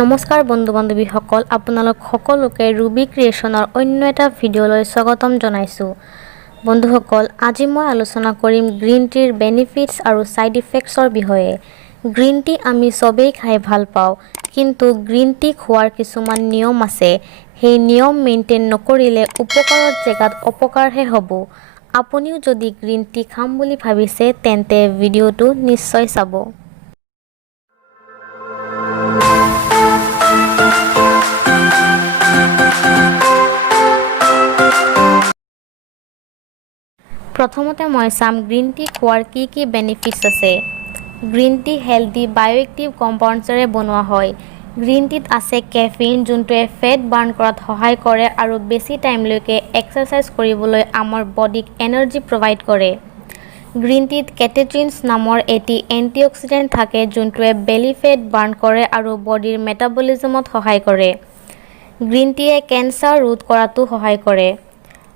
নমস্কাৰ বন্ধু বান্ধৱীসকল, আপোনালোক সকলোকে ৰুবি ক্ৰিয়েশ্যনৰ অন্য এটা ভিডিঅ'লৈ স্বাগতম জনাইছোঁ। বন্ধুসকল, আজি মই আলোচনা কৰিম গ্ৰীণ টিৰ বেনিফিটছ আৰু ছাইড ইফেক্টছৰ বিষয়ে। গ্ৰীণ টি আমি চবেই খাই ভাল পাওঁ, কিন্তু গ্ৰীণ টি খোৱাৰ কিছুমান নিয়ম আছে। সেই নিয়ম মেইনটেইন নকৰিলে উপকাৰৰ জেগাত অপকাৰহে হ'ব। আপুনিও যদি গ্ৰীণ টি খাম বুলি ভাবিছে তেন্তে ভিডিঅ'টো নিশ্চয় চাব। প্ৰথমতে মই চাম গ্ৰীণ টি খোৱাৰ কি বেনিফিটছ আছে। গ্ৰীণ টি হেল্ডি বায়'এক্টিভ কম্পাউণ্ডছেৰে বনোৱা হয়। গ্ৰীণ টিত আছে কেফিন, যোনটোৱে ফেট বাৰ্ণ কৰাত সহায় কৰে আৰু বেছি টাইমলৈকে এক্সাৰচাইজ কৰিবলৈ আমাৰ বডিক এনাৰ্জি প্ৰভাইড কৰে। গ্ৰীণ টিত কেটেচিনছ নামৰ এটি এণ্টিঅক্সিডেণ্ট থাকে, যোনটোৱে বেলি ফেট বাৰ্ণ কৰে আৰু বডিৰ মেটাবলিজমত সহায় কৰে। গ্ৰীণ টিয়ে কেঞ্চাৰ ৰোধ কৰাতো সহায় কৰে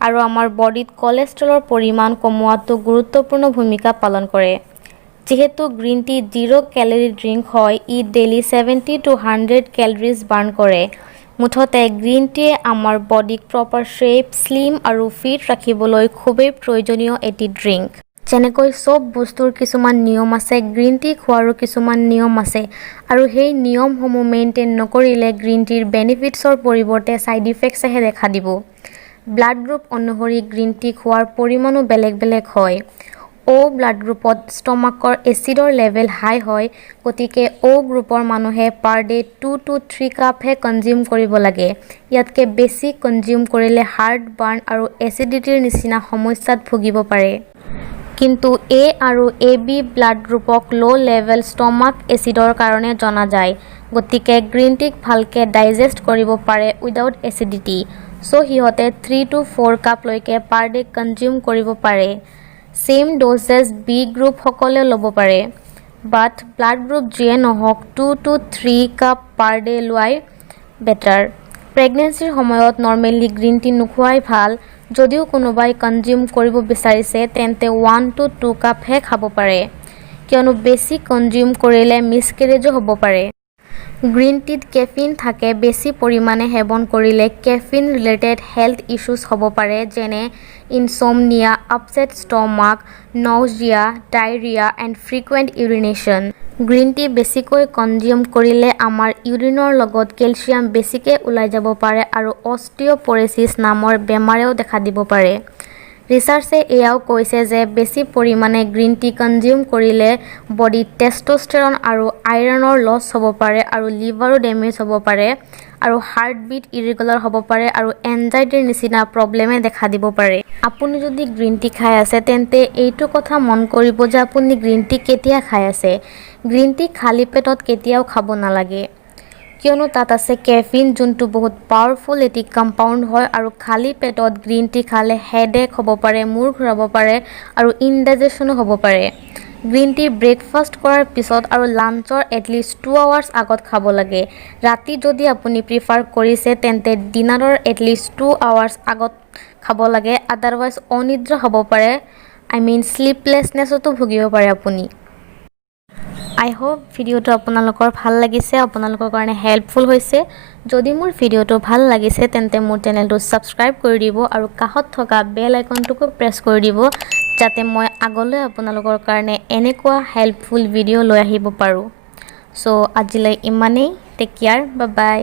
আৰু আমাৰ বডিত কলেষ্ট্ৰলৰ পৰিমাণ কমোৱাটো গুৰুত্বপূৰ্ণ ভূমিকা পালন কৰে। যিহেতু গ্ৰীণ টি 0 কেলৰি ড্ৰিংক হয়, ই ডেইলি 70 to 100 কেলৰিজ বাৰ্ণ কৰে। মুঠতে গ্ৰীণ টিয়ে আমাৰ বডিক প্ৰপাৰ শ্বেপ, স্লিম আৰু ফিট ৰাখিবলৈ খুবেই প্ৰয়োজনীয় এটি ড্ৰিংক। যেনেকৈ চব বস্তুৰ কিছুমান নিয়ম আছে, গ্ৰীণ টি খোৱাৰো কিছুমান নিয়ম আছে, আৰু সেই নিয়মসমূহ মেইনটেইন নকৰিলে গ্ৰীণ টিৰ বেনিফিটছৰ পৰিৱৰ্তে ছাইড ইফেক্টছেহে দেখা দিব। ব্লাড গ্ৰুপ অনুসৰি গ্ৰীণ টি খোৱাৰ পৰিমাণো বেলেগ বেলেগ হয়। অ' ব্লাড গ্ৰুপত ষ্টমাকৰ এচিডৰ লেভেল হাই হয়, গতিকে অ' গ্ৰুপৰ মানুহে পাৰ ডে 2 to 3 কাপহে কনজিউম কৰিব লাগে। ইয়াতকৈ বেছি কনজিউম কৰিলে হাৰ্ট বাৰ্ণ আৰু এচিডিটিৰ নিচিনা সমস্যাত ভুগিব পাৰে। কিন্তু এ আৰু এ বি ব্লাড গ্ৰুপক ল' লেভেল ষ্টমাক এচিডৰ কাৰণে জনা যায়, গতিকে গ্ৰীণ টিক ভালকৈ ডাইজেষ্ট কৰিব পাৰে উইদাউট এচিডিটি। চ' সিহঁতে 3 to 4 কাপলৈকে পাৰ ডে কনজিউম কৰিব পাৰে। ছেইম ড'জেছ বি গ্ৰুপ সকলেও ল'ব পাৰে। বাট ব্লাড গ্ৰুপ যিয়ে নহওক 2 to 3 কাপ পাৰ ডে লোৱাই বেটাৰ। প্ৰেগনেঞ্চিৰ সময়ত নৰ্মেলি গ্ৰীণ টি নোখোৱাই ভাল। যদিও কোনোবাই কনজিউম কৰিব বিচাৰিছে তেন্তে 1 to 2 কাপহে খাব পাৰে, কিয়নো বেছি কনজিউম কৰিলে মিছকেৰেজো হ'ব পাৰে। গ্ৰীণ টিত কেফিন থাকে, বেছি পৰিমাণে সেৱন কৰিলে কেফিন ৰিলেটেড হেল্থ ইছ্যুজ হ'ব পাৰে, যেনে insomnia, upset stomach, nausea, diarrhoea and frequent urination. Green tea বেছিকৈ কনজিউম কৰিলে আমাৰ ইউৰিনৰ লগত কেলছিয়াম বেছিকৈ ওলাই যাব পাৰে আৰু অষ্টিঅ'পৰেচিছ নামৰ বেমাৰেও দেখা দিব পাৰে। ৰিচাৰ্চে এয়াও কৈছে যে বেছি পৰিমাণে গ্ৰীণ টি কনজিউম কৰিলে বডিত টেষ্টষ্টেৰন আৰু আইৰণৰ লছ হ'ব পাৰে আৰু লিভাৰো ডেমেজ হ'ব পাৰে আৰু হাৰ্টবিট ইৰেগুলাৰ হ'ব পাৰে আৰু এনজাইটিৰ নিচিনা প্ৰব্লেমে দেখা দিব পাৰে। আপুনি যদি গ্ৰীণ টি খাই আছে তেন্তে এইটো কথা মন কৰিব যে আপুনি গ্ৰীণ টি কেতিয়া খাই আছে। গ্ৰীণ টি খালী পেটত কেতিয়াও খাব নালাগে, কিয়নো তাত আছে কেফিন, যোনটো বহুত পাৱাৰফুল এটি কম্পাউণ্ড হয়, আৰু খালী পেটত গ্ৰীণ টি খালে হেডেক হ'ব পাৰে, মূৰ ঘূৰাব পাৰে আৰু ইনডাইজেশ্যনো হ'ব পাৰে। গ্ৰীণ টি ব্ৰেকফাষ্ট কৰাৰ পিছত আৰু লাঞ্চৰ এটলিষ্ট 2 আৱাৰ্ছ আগত খাব লাগে। ৰাতি যদি আপুনি প্ৰিফাৰ কৰিছে তেন্তে ডিনাৰৰ এটলিষ্ট 2 আৱাৰ্ছ আগত খাব লাগে, আদাৰৱাইজ অনিদ্ৰা হ'ব পাৰে, শ্লিপলেছনেছতো ভুগিব পাৰে আপুনি। আই হোপ ভিডিঅ'টো আপোনালোকৰ ভাল লাগিছে, আপোনালোকৰ কাৰণে হেল্পফুল হৈছে। যদি মোৰ ভিডিঅ'টো ভাল লাগিছে তেন্তে মোৰ চেনেলটো ছাবস্ক্ৰাইব কৰি দিব আৰু কাষত থকা বেল আইকনটোকো প্ৰেছ কৰি দিব, যাতে মই আগলৈ আপোনালোকৰ কাৰণে এনেকুৱা হেল্পফুল ভিডিঅ' লৈ আহিব পাৰোঁ। চ' আজিলৈ ইমানেই। টেক কেয়াৰ, বাই বাই।